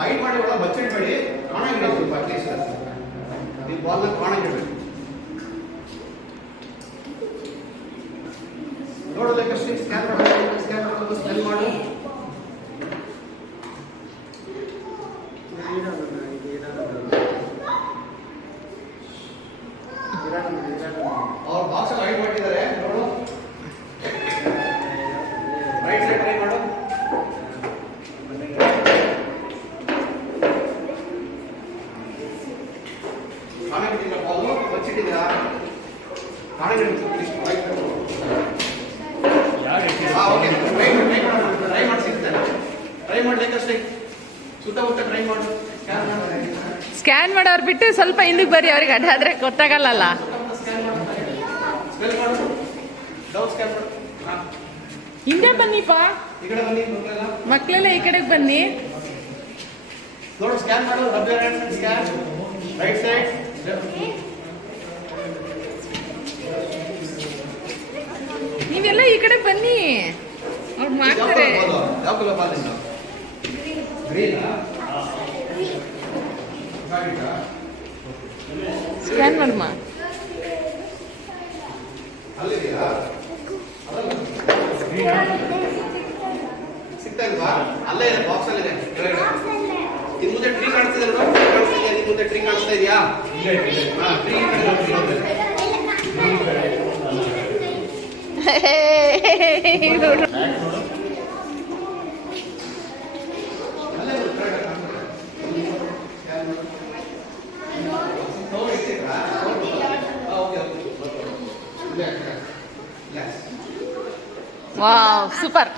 Height ಮಾಡಿ ಒಳಗೆ ಬಚ್ಚಿಡ್ಬೇಡಿ, ಕಾಣಂಗಿಲ್ಲ ಸ್ವಲ್ಪ ಅಟ್ಲೀಸ್ಟ್ ನೀವು ಬಾಲ್ನ ಕಾಣಂಗಿಲ್ಲ. ನೋಡೋದಕ್ಕೆ ಸ್ಕ್ಯಾನ್ ಮಾಡೋದು ಸ್ಮೆಲ್ ಮಾಡು. ಅವ್ರ ಬಾಕ್ಸ್ ಹೈಟ್ ಮಾಡಿದ್ದಾರೆ ನೋಡು. ರೈಟ್ ಸೈಡ್ ಟ್ರೈ ಮಾಡು. ಕಾಣಂಗಿಲ್ಲ ಬಾಲು ಬಚ್ಚಿಟ್ಟಿದ್ದೀರಾ? ಕಾಣಂಗಿಲ್ಲ ಟ್ರೈ ಮಾಡಿ ಸಿಗ್ತಾರೆ. ಟ್ರೈ ಮಾಡ್ಲಿಕ್ಕಷ್ಟೇ ಸುತ್ತಮುತ್ತ ಟ್ರೈ ಮಾಡು. ಸ್ಕ್ಯಾನ್ ಮಾಡೋರು ಬಿಟ್ಟು ಸ್ವಲ್ಪ ಹಿಂದಕ್ಕೆ ಬರ್ರಿ, ಅವ್ರಿಗೆ ಅಡ್ಡಾದ್ರೆ ಗೊತ್ತಾಗಲ್ಲ. ಹಿಂದೆ ಬನ್ನಿಪ್ಪ, ಮಕ್ಕಳೆಲ್ಲ ಈ ಕಡೆಗೆ ಬನ್ನಿ. ನೋಡು ಸ್ಕ್ಯಾನ್ ಮಾಡು. Scan right side. ನೀವೆಲ್ಲ ಈ ಕಡೆ ಬನ್ನಿ, ಅವ್ರು ಮಾಡ್ತಾರೆ. ಸ್ಕ್ಯಾನ್ ಮಾಡಮ್ಮ. ಸಿಗ್ತಾ ಇಲ್ವಾ? ಅಲ್ಲೇ ಇದೆ, ಬಾಕ್ಸ್ ಅಲ್ಲಿ ಇದೆ ಕೆಳಗಡೆ. ಇನ್ ಮುಂದೆ ಟ್ರೀ ಕಾಣಿಸ್ತಿದೆ ನೋಡು. ಕಾಣಿಸ್ತಿದ್ಯಾ? ನಿನ್ ಮುಂದೆ ಟ್ರೀ ಕಾಣಿಸ್ತಾ ಇದೆಯಾ? Tree wow, super.